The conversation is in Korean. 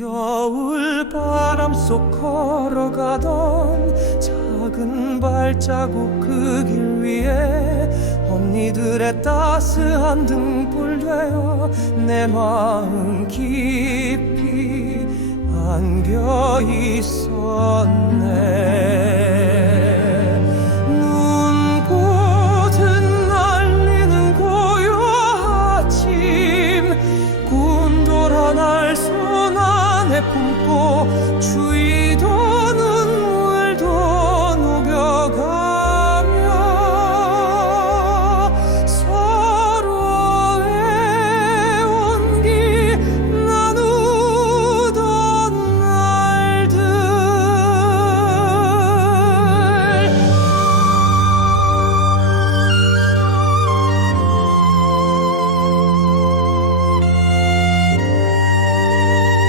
한겨울 바람 속 걸어가던 작은 발자국 그 길 위에 언니들의 따스한 등불 되어 내 마음 깊이 안겨 있었네 奔波